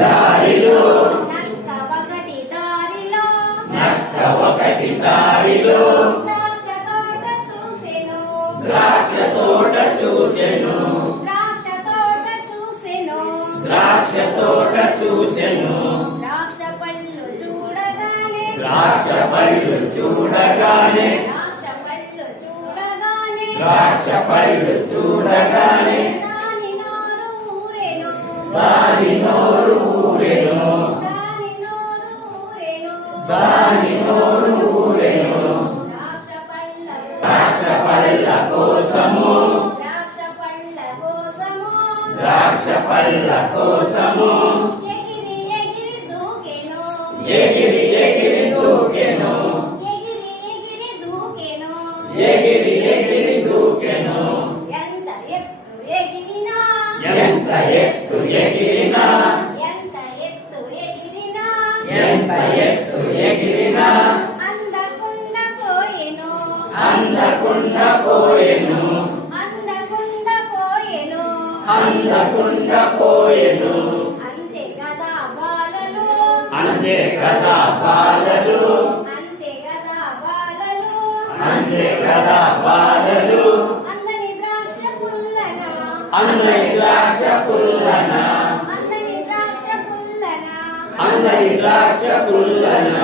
దారిలో నక్క ఒకటి దారిలో ద్రాక్ష తోట చూసెను ద్రాక్ష తోట చూసెను ద్రాక్ష పళ్ళు చూడగానే ద్రాక్ష పళ్ళు చూడగానే ద్రాక్ష పళ్ళు చూడగానే దాని నోరు ఊరెను దాని నోరు ఊరెను ద్రాక్ష పళ్ళ కోసము ద్రాక్ష పళ్ళ కోసము ఎగిరి ఎగిరి దూకెను ఎగిరి ఎగిరి దూకెను ఎంత ఎత్తు ఎగిరినా ఎంత ఎత్తు ఎగిరినా అందకుండా పోయెను అందకుండా పోయెను అందకుండా పోయెను అంతే కదా బాలలు అంతే కదా బాలలు అంతే కదా బాలలు అంతే కదా బాలలు అందని ద్రాక్ష పుల్లన అందరి ద్రాక్ష పుల్లన అందని ద్రాక్ష పుల్లన అందరి ద్రాక్ష పుల్లన